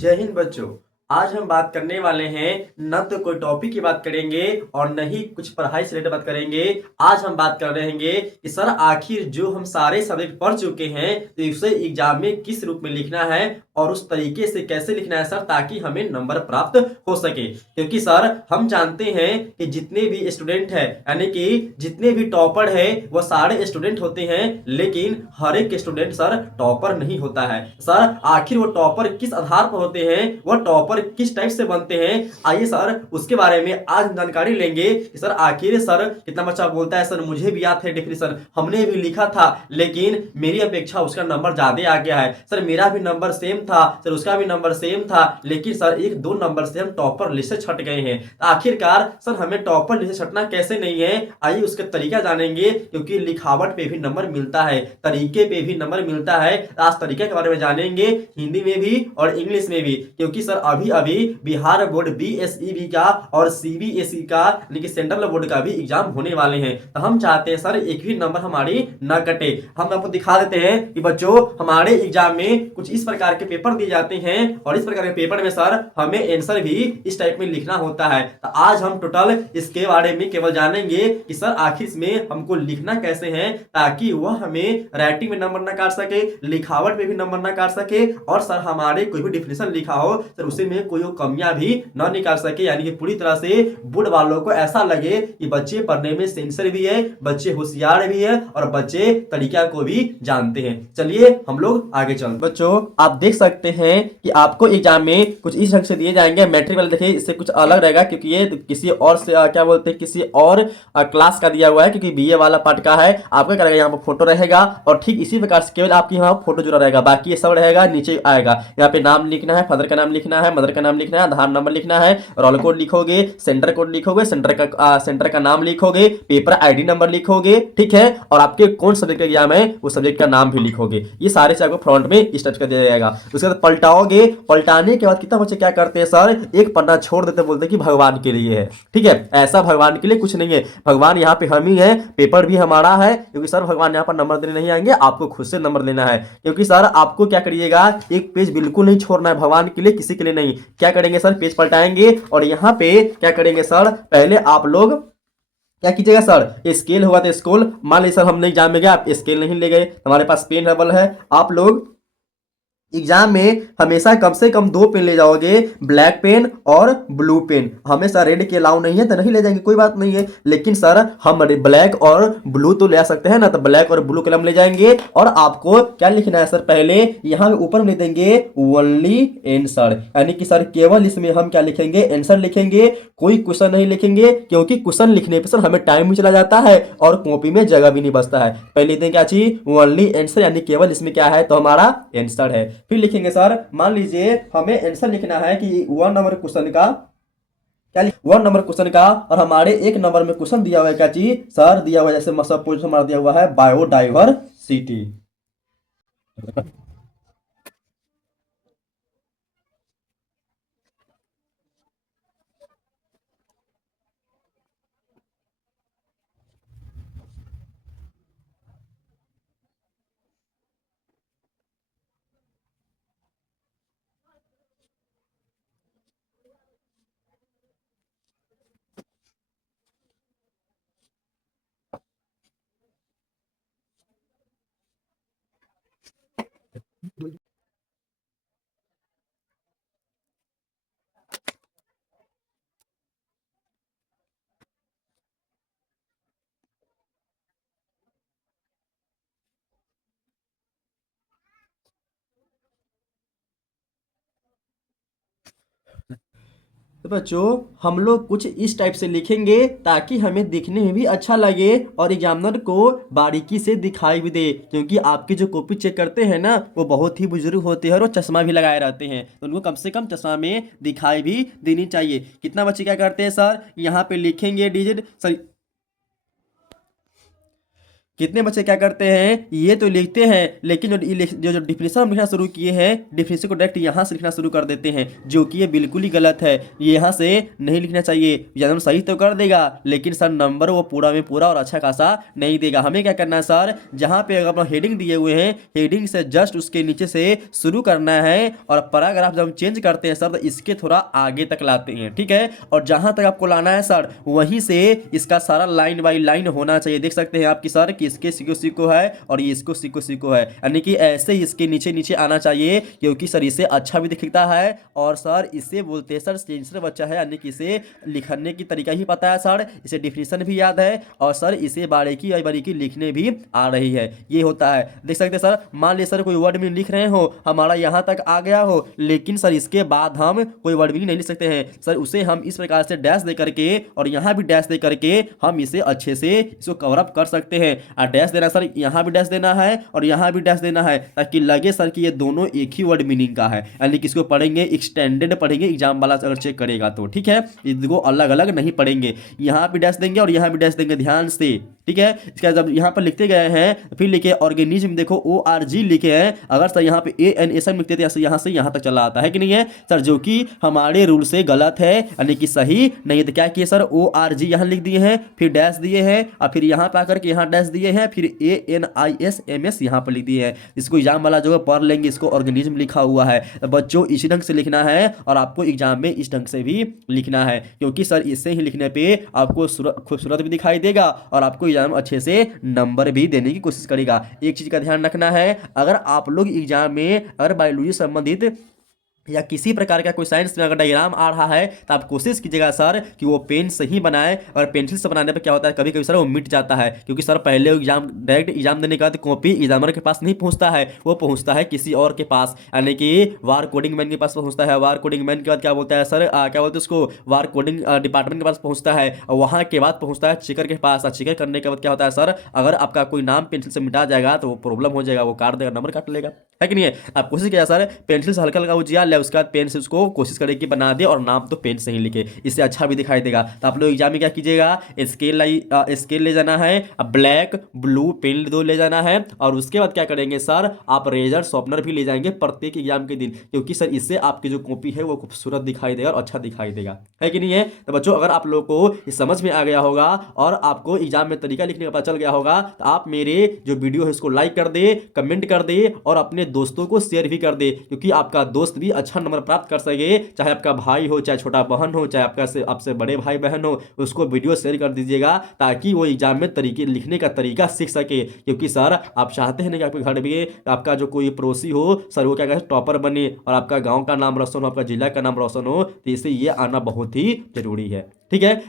जय हिंद बच्चों। आज हम बात करने वाले हैं, न तो कोई टॉपिक की बात करेंगे और न ही कुछ पढ़ाई से रिलेटेड बात करेंगे। आज हम बात कर रहे हैं कि सर आखिर जो हम सारे सब्जेक्ट पढ़ चुके हैं तो उसे एग्जाम में किस रूप में लिखना है और उस तरीके से कैसे लिखना है सर, ताकि हमें नंबर प्राप्त हो सके। क्योंकि सर हम जानते हैं कि जितने भी स्टूडेंट हैं, यानी कि जितने भी टॉपर है वो सारे स्टूडेंट होते हैं, लेकिन हर एक स्टूडेंट सर टॉपर नहीं होता है। सर आखिर वो टॉपर किस आधार पर होते हैं, वो टॉपर किस टाइप से बनते हैं, आइए सर उसके बारे में आज हम जानकारी लेंगे कि सर आखिर सर कितना बच्चा बोलता है सर मुझे भी याद है डेफिनेशन, हमने भी लिखा था लेकिन मेरी अपेक्षा उसका नंबर ज्यादा आ गया है। सर मेरा भी नंबर सेम था, सर उसका भी नंबर सेम था, लेकिन सर एक दो नंबर से हम टॉपर लिस्ट से छट गए हैं। तो आखिरकार सर हमें टॉपर लिस्ट से छटना कैसे नहीं है, आइए उसका तरीका जानेंगे। क्योंकि लिखावट पे भी नंबर मिलता है, तरीके पे भी नंबर मिलता है। आज तरीके के बारे में जानेंगे, हिंदी में भी और इंग्लिश में भी। क्योंकि सर अभी अभी बिहार बोर्ड बीएसईबी का और सीबीएसई का यानी कि सेंट्रल बोर्ड का भी एग्जाम होने वाले हैं। तो हम चाहते हैं सर एक भी नंबर हमारी न कटे। हम आपको दिखा देते हैं कि बच्चों हमारे एग्जाम में कुछ इस प्रकार के पेपर दिए जाते हैं और इस प्रकार के पेपर में सर हमें आंसर भी इस टाइप में लिखना होता है। तो आज हम टोटल इसके बारे में केवल जानेंगे कि सर आखिर इसमें हमको लिखना कैसे है, ताकि वह हमें राइटिंग में नंबर ना काट सके, लिखावट में भी नंबर ना काट सके, और सर हमारे कोई भी डिफिनेशन लिखा हो सर उसी में कोई कमियां भी ना निकाल सके। यानी कि पूरी तरह से बोर्ड वालों को ऐसा लगे कि बच्चे पढ़ने में सेंसर भी है, बच्चे होशियार भी है और बच्चे तरीका को भी जानते हैं। चलिए हम लोग आगे चलते। बच्चों आप देख सकते हैं कि आपको एग्जाम में कुछ इस ढंग से दिए जाएंगे। मैट्रिक वाले देखिए इससे कुछ अलग रहेगा, क्योंकि ये किसी और से क्या बोलते हैं किसी और क्लास का दिया हुआ है, क्योंकि बीए वाला पार्ट का है। आपका क्या रहेगा, यहाँ पर फोटो रहेगा और ठीक इसी प्रकार से केवल आपकी यहाँ फोटो जुड़ा रहेगा, बाकी ये सब रहेगा नीचे आएगा। यहाँ पे नाम लिखना है, फादर का नाम लिखना है, मदर का नाम लिखना है, आधार नंबर लिखना है, रोल कोड लिखोगे, सेंटर कोड लिखोगे, सेंटर का नाम लिखोगे, पेपर आईडी नंबर लिखोगे, ठीक है, और आपके कौन सब्जेक्ट का एग्जाम है वो सब्जेक्ट का नाम भी लिखोगे। ये सारे से आपको फ्रंट में इस टाइप का दिया जाएगा। उसके बाद पलटाओगे, पलटाने के बाद कितना बच्चे क्या करते हैं सर, एक पन्ना छोड़ देते, बोलते हैं कि भगवान के लिए है। ठीक है, ऐसा भगवान के लिए कुछ नहीं है, भगवान यहाँ पे हम ही है, पेपर भी हमारा है। क्योंकि सर भगवान यहाँ पर नंबर देने नहीं आएंगे, आपको खुद से नंबर लेना है। क्योंकि सर आपको क्या करिएगा, एक पेज बिल्कुल नहीं छोड़ना है, भगवान के लिए किसी के लिए नहीं। क्या करेंगे सर, पेज पलटाएंगे और यहाँ पे क्या करेंगे सर, पहले आप लोग क्या कीजिएगा सर, स्केल होगा तो स्केल, मान लीजिए सर हम नहीं एग्जाम में गए, आप स्केल नहीं ले गए, हमारे पास पेन रबल है, आप लोग एग्जाम में हमेशा कम से कम दो पेन ले जाओगे, ब्लैक पेन और ब्लू पेन। हमेशा रेड के अलाउ नहीं है तो नहीं ले जाएंगे, कोई बात नहीं है, लेकिन सर हम ब्लैक और ब्लू तो ले आ सकते हैं ना, तो ब्लैक और ब्लू कलम ले जाएंगे। और आपको क्या लिखना है सर, पहले यहाँ ऊपर में लिख देंगे ओनली आंसर, यानी कि सर केवल इसमें हम क्या लिखेंगे, आंसर लिखेंगे, कोई क्वेश्चन नहीं लिखेंगे। क्योंकि क्वेश्चन लिखने पर सर हमें टाइम भी चला जाता है और कॉपी में जगह भी नहीं बचता है। पहले लिख देंगे क्या चीज, ओनली आंसर, यानी केवल इसमें क्या है तो हमारा आंसर है। फिर लिखेंगे सर, मान लीजिए हमें आंसर लिखना है कि 1 नंबर क्वेश्चन का, क्या 1 नंबर क्वेश्चन का, और हमारे 1 नंबर में क्वेश्चन दिया हुआ है क्या चीज सर, दिया हुआ है जैसे सपोज हमारा दिया हुआ है बायोडाइवर्सिटी। तो बच्चों हम लोग कुछ इस टाइप से लिखेंगे ताकि हमें दिखने में भी अच्छा लगे और एग्जामिनर को बारीकी से दिखाई भी दे। क्योंकि आपकी जो कॉपी चेक करते हैं ना वो बहुत ही बुजुर्ग होते हैं और वो चश्मा भी लगाए रहते हैं, तो उनको कम से कम चश्मा में दिखाई भी देनी चाहिए। कितना बच्चे क्या करते हैं सर, यहाँ पे लिखेंगे डिजिट सर, कितने बच्चे क्या करते हैं, ये तो लिखते हैं लेकिन जो डिफिनेशन हम लिखना शुरू किए हैं, डिफिनेशन को डायरेक्ट यहाँ से लिखना शुरू कर देते हैं, जो कि ये बिल्कुल ही गलत है। ये यहाँ से नहीं लिखना चाहिए। एग्जाम सही तो कर देगा लेकिन सर नंबर वो पूरा में पूरा और अच्छा खासा नहीं देगा। हमें क्या करना है सर, जहाँ पे अपना हेडिंग दिए हुए हैं, हेडिंग से जस्ट उसके नीचे से शुरू करना है और पैराग्राफ जब हम चेंज करते हैं सर तो इसके थोड़ा आगे तक लाते हैं, ठीक है। और जहाँ तक आपको लाना है सर वहीं से इसका सारा लाइन बाई लाइन होना चाहिए। देख सकते हैं आपकी सर कि इसके सीको सीको है और ये इसको सीको सीको है, यानी कि ऐसे ही इसके नीचे नीचे आना चाहिए, क्योंकि सर इसे अच्छा भी दिखता है और सर इसे बोलते हैं सर सेंसर बच्चा है, यानी कि इसे लिखने की तरीका ही पता है सर, इसे डिफिनेशन भी याद है और सर इसे बारीकी और बारीकी लिखने भी आ रही है। ये होता है। देख सकते हैं सर, मान लीजिए सर कोई वर्ड में लिख रहे हो, हमारा यहाँ तक आ गया हो, लेकिन सर इसके बाद हम कोई वर्ड भी नहीं लिख सकते हैं सर, उसे हम इस प्रकार से डैश दे करके और यहाँ भी डैश दे करके हम इसे अच्छे से इसको कवर अप कर सकते हैं। और डैश देना सर, यहाँ भी डैश देना है और यहाँ भी डैश देना है, ताकि लगे सर कि ये दोनों एक ही वर्ड मीनिंग का है, यानी कि इसको पढ़ेंगे एक्सटेंडेड पढ़ेंगे, एग्जाम वाला अगर चेक करेगा तो, ठीक है। इसको अलग अलग नहीं पढ़ेंगे, यहाँ भी डैश देंगे और यहाँ भी डैश देंगे, ध्यान से, ठीक है। इसका जब यहाँ पर लिखते गए हैं फिर लिखे ऑर्गेनिज्म, देखो ORG लिखे हैं, अगर सर यहाँ पे ANSM लिखते थे यहाँ से यहाँ तक चला आता है कि नहीं है सर, जो कि हमारे रूल से गलत है, यानी कि सही नहीं है। तो क्या किए सर, ORG यहाँ लिख दिए हैं, फिर डैश दिए हैं और फिर यहाँ पे आकर के यहाँ डैश दिए हैं, फिर ANISMS यहाँ पर लिख दिए हैं। इसको एग्जाम वाला जो है पढ़ लेंगे, इसको ऑर्गेनिज्म लिखा हुआ है। तो बच्चों इसी ढंग से लिखना है और आपको एग्जाम में इस ढंग से भी लिखना है, क्योंकि सर इससे ही लिखने पे आपको खूबसूरत भी दिखाई देगा और आपको एग्जाम अच्छे से नंबर भी देने की कोशिश करेगा। एक चीज का ध्यान रखना है, अगर आप लोग एग्जाम में अगर बायोलॉजी संबंधित या किसी प्रकार का कोई साइंस में अगर डायग्राम आ रहा है तो आप कोशिश कीजिएगा सर कि वो पेन से ही बनाए, और पेंसिल से बनाने पर क्या होता है कभी कभी सर वो मिट जाता है, क्योंकि सर पहले डायरेक्ट एग्जाम देने के बाद कॉपी एग्जामर के पास नहीं पहुंचता है, वो पहुंचता है किसी और के पास, यानी कि वार कोडिंग मैन के पास पहुंचता है। वार कोडिंग मैन के बाद क्या बोलता है सर, क्या बोलते हैं उसको, वार कोडिंग डिपार्टमेंट के पास पहुंचता है, और वहाँ के बाद पहुंचता है चेकर के पास, और चेकर करने के बाद क्या होता है सर, अगर आपका कोई नाम पेंसिल से मिटा जाएगा तो वो प्रॉब्लम हो जाएगा, वो काट देगा, नंबर काट लेगा, है कि नहीं है। आप कोशिश किया सर पेंसिल से हल्का हल्का उजिया ले, उसके बाद पेन से उसको कोशिश करें कि बना दे और नाम तो पेन से ही लिखे, इससे अच्छा भी दिखाई देगा। तो आप लोग एग्जाम में क्या कीजिएगा, स्केल ले जाना है, ब्लैक ब्लू पेन दो ले जाना है, और उसके बाद क्या करेंगे सर, आप रेजर शॉर्पनर भी ले जाएंगे प्रत्येक एग्जाम के दिन, क्योंकि सर इससे आपकी जो कॉपी है वो खूबसूरत दिखाई देगा और अच्छा दिखाई देगा, है कि नहीं है। तो बच्चों अगर आप लोगों को ये समझ में आ गया होगा और आपको एग्जाम में तरीका लिखने का पता चल गया होगा, तो आप मेरे जो वीडियो है उसको लाइक कर दे, कमेंट कर दे और अपने दोस्तों को शेयर भी कर दे, क्योंकि आपका दोस्त भी अच्छा नंबर प्राप्त कर सके, चाहे आपका भाई हो, चाहे छोटा बहन हो, चाहे आपसे बड़े भाई बहन हो, उसको वीडियो शेयर कर दीजिएगा, ताकि वो एग्जाम में तरीके लिखने का तरीका सीख सके। क्योंकि सर आप चाहते हैं ना कि आपके घर में आपका जो कोई पड़ोसी हो सर वो क्या कहते हैं टॉपर बने और आपका गांव का नाम रोशन हो, आपका जिला का नाम रोशन हो, तो इससे ये आना बहुत ही जरूरी है, ठीक है।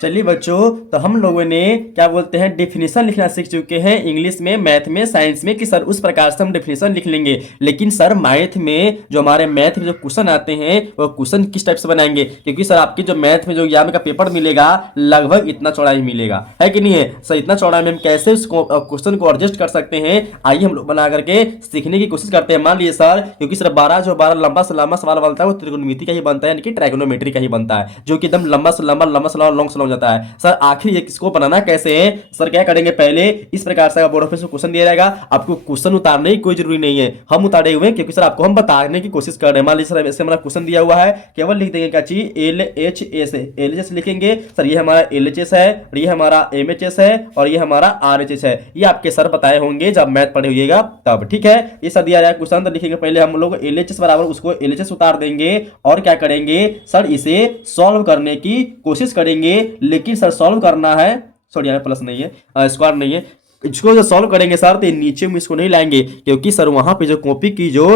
चलिए बच्चों, तो हम लोगों ने क्या बोलते हैं डेफिनेशन लिखना सीख चुके हैं इंग्लिश में, मैथ में, साइंस में, कि सर उस प्रकार से हम डेफिनेशन लिख लेंगे। लेकिन सर मैथ में जो हमारे मैथ में जो क्वेश्चन आते हैं वो क्वेश्चन किस टाइप से बनाएंगे, क्योंकि सर आपके जो मैथ में जो एग्जाम का पेपर मिलेगा लगभग इतना चौड़ा ही मिलेगा, है कि नहीं है सर। इतना चौड़ा में हम कैसे उस क्वेश्चन को एडजस्ट कर सकते हैं, आइए हम लोग बना करके सीखने की कोशिश करते हैं। मान लीजिए सर, क्योंकि सर 12 लंबा से लंबा सवाल बनता है वो त्रिकोणमिति का ही बनता है, यानी कि ट्राइगोनोमेट्री का ही बनता है, जो कि एकदम लंबा से लंबा लॉन्ग से लॉन्ग जाता है। सर आखिर ये किसको बनाना कैसे है, सर क्या करेंगे, पहले इस प्रकार से बोर्ड ऑफिस में क्वेश्चन दिया जाएगा, आपको क्वेश्चन उतारने की कोई जरूरी नहीं है, हम उतारे हुए हैं, क्योंकि सर आपको हम बताने की कोशिश कर रहे हैं। मान लीजिए सर ऐसे हमारा क्वेश्चन दिया हुआ है, केवल लिख देंगे क्या चीज, LHS लिखेंगे सर, ये हमारा LHS है, ये हमारा MHS है और ये हमारा RHS है, ये आपके सर बताए होंगे जब मैथ पढ़े होइएगा तब, ठीक है। ये सर दिया जाएगा क्वेश्चन, तो लिखेंगे पहले हम लोग LHS बराबर उसको LHS उतार देंगे और क्या करेंगे सर इसे सॉल्व करने की कोशिश करेंगे। लेकिन सर सॉल्व करना है, सॉरी यहाँ प्लस नहीं है, स्क्वायर नहीं है, इसको जो सॉल्व करेंगे सर तो नीचे में इसको नहीं लाएंगे, क्योंकि सर वहां पे जो कॉपी की जो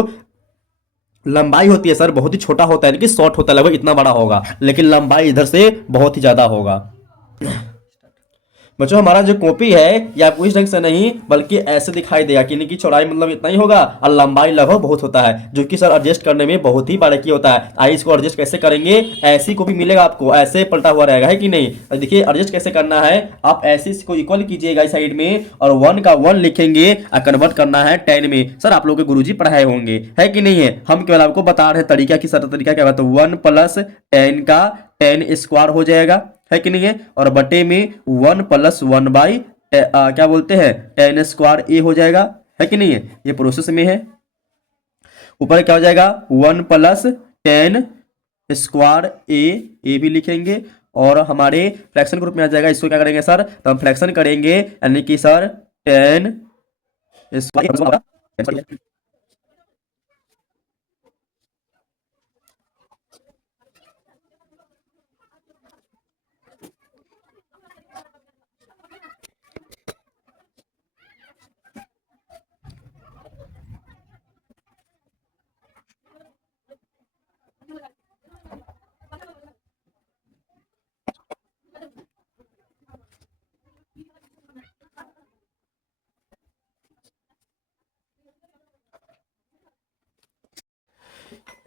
लंबाई होती है सर बहुत ही छोटा होता है, कि शॉर्ट होता है, लगभग इतना बड़ा होगा, लेकिन लंबाई इधर से बहुत ही ज्यादा होगा। बच्चों हमारा जो कॉपी है ये आपको इस ढंग से नहीं बल्कि ऐसे दिखाई देगा, कि इनकी चौड़ाई मतलब इतना ही होगा और लंबाई लगभग बहुत होता है, जो कि सर एडजस्ट करने में बहुत ही बारीकी होता है। आइए इसको एडजस्ट कैसे करेंगे, ऐसी कॉपी मिलेगा आपको, ऐसे पलटा हुआ रहेगा, है कि नहीं। तो देखिए एडजस्ट कैसे करना है, आप ऐसे इसको इक्वल कीजिएगा इस साइड में और 1 का 1 लिखेंगे और कन्वर्ट करना है 10 में। सर आप लोग के गुरुजी पढ़ाए होंगे, है कि नहीं है, हम केवल आपको बता रहे हैं तरीका की, सर तरीका क्या होता है, 1 + 10 का 10 स्क्वायर हो जाएगा, है कि नहीं है, और बटे में 1 + 1/10 क्या बोलते हैं, टेन स्क्वायर ए हो जाएगा, है कि नहीं है, ये प्रोसेस में है। ऊपर क्या हो जाएगा, 1 प्लस टेन स्क्वायर ए भी लिखेंगे, और हमारे फ्रैक्शन ग्रुप में आ जाएगा। इसको क्या करेंगे सर, तो हम फ्रैक्शन करेंगे, यानी कि सर टेन स्क्वायर।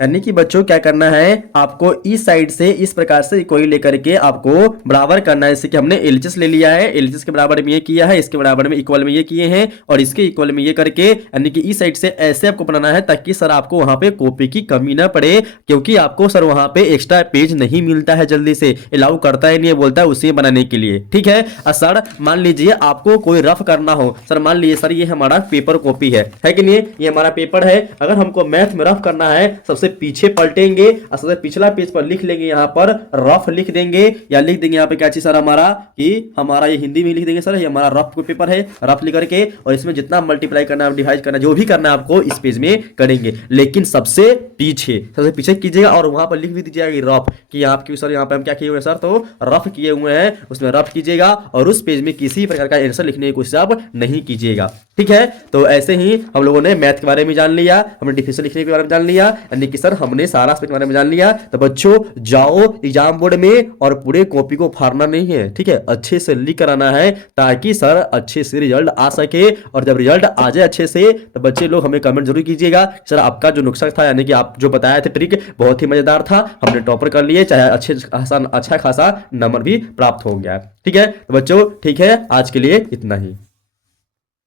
यानी कि बच्चों क्या करना है, आपको इस साइड से इस प्रकार से कोई लेकर के आपको बराबर करना है। जैसे कि हमने एलएचएस ले लिया है, एलएचएस के बराबर में ये किया है, इसके बराबर में इक्वल में ये किए हैं, और इसके इक्वल में ये करके, यानी कि इस साइड से ऐसे आपको बनाना है ताकि सर आपको वहां पे कॉपी की कमी ना पड़े, क्योंकि आपको सर वहां पे एक्स्ट्रा पेज नहीं मिलता है, जल्दी से अलाउ करता है नहीं है, बोलता है उसी में बनाने के लिए, ठीक है। और सर मान लीजिए आपको कोई रफ करना हो, सर मान लीजिए सर ये हमारा पेपर कॉपी है कि नहीं, ये हमारा पेपर है, अगर हमको मैथ में रफ करना है, सबसे पीछे पलटेंगे और सबसे पिछला पेज पर लिख लेंगे, यहाँ पर रफ लिख देंगे, या लिख देंगे यहाँ पे क्या चीज सर हमारा, कि हमारा ये हिंदी में लिख देंगे सर ये हमारा रफ पेपर है, रफ लिख करके, और इसमें जितना मल्टीप्लाई करना है, डिवाइड करना, जो भी करना है आपको इस पेज में करेंगे, लेकिन सबसे पीछे कीजिएगा, और वहां पर लिख भी दीजिएगा रफ, कि आपकी सर यहाँ पे हम क्या किए हुए हैं सर, तो रफ किए हुए हैं, उसमें रफ कीजिएगा, और उस पेज में किसी प्रकार का आंसर लिखने की कोशिश आप नहीं कीजिएगा, ठीक है। तो ऐसे ही हम लोगों ने मैथ के बारे में जान लिया, हमने डिफिनेशन लिखने के बारे में जान लिया, यानी कि सर हमने सारा एस्पेक्ट के बारे में जान लिया। तो बच्चों जाओ एग्जाम बोर्ड में और पूरे कॉपी को फाड़ना नहीं है, ठीक है, अच्छे से लिख कर आना है, ताकि सर अच्छे से रिजल्ट आ सके, और जब रिजल्ट आ जाए अच्छे से, तो बच्चे लोग हमें कमेंट जरूर कीजिएगा, सर आपका जो नुस्खा था, यानी कि आप जो बताया थे ट्रिक, बहुत ही मजेदार था, हमने टॉपर कर लिए, चाहे अच्छा खासा नंबर भी प्राप्त हो गया, ठीक है। तो बच्चों ठीक है, आज के लिए इतना ही।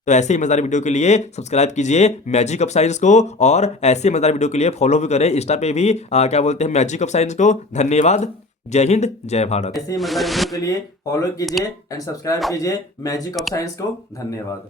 तो ऐसे ही मजेदार वीडियो के लिए सब्सक्राइब कीजिए मैजिक ऑफ साइंस को, और ऐसे मजेदार वीडियो के लिए फॉलो भी करें इंस्टा पे भी, क्या बोलते हैं, मैजिक ऑफ साइंस को। धन्यवाद, जय हिंद, जय भारत। ऐसे ही मजेदार वीडियो के लिए फॉलो कीजिए एंड सब्सक्राइब कीजिए मैजिक ऑफ साइंस को। धन्यवाद।